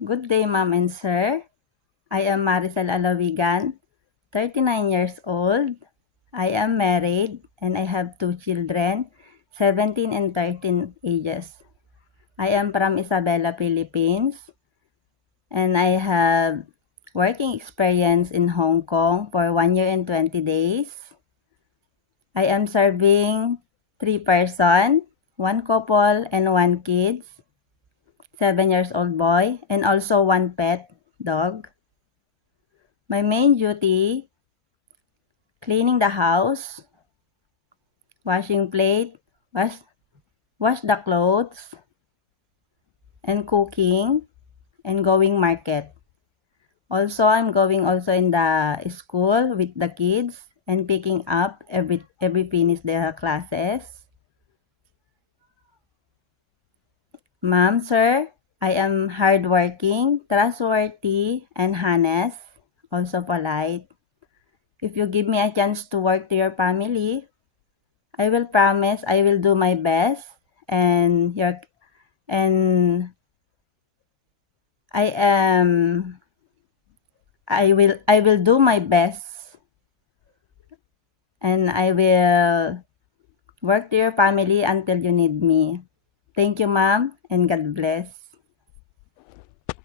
Good day, ma'am and sir. I am Maricel Alawigan, 39 years old. I am married and I have two children, 17 and 13 ages. I am from Isabela, Philippines, and I have working experience in Hong Kong for 1 year and 20 days. I am serving 3 person, 1 couple and 1 kids, 7 years old boy, and also 1 pet dog. My main duty, cleaning the house, washing plate, wash the clothes, and cooking, and going market. Also, I'm going also in the school with the kids and picking up every finish their classes. Ma'am, sir, I am hardworking, trustworthy, and honest, also polite. If you give me a chance to work to your family, I will promise I will do my best and and I am I will do my best and I will work to your family until you need me. Thank you, ma'am, and God bless.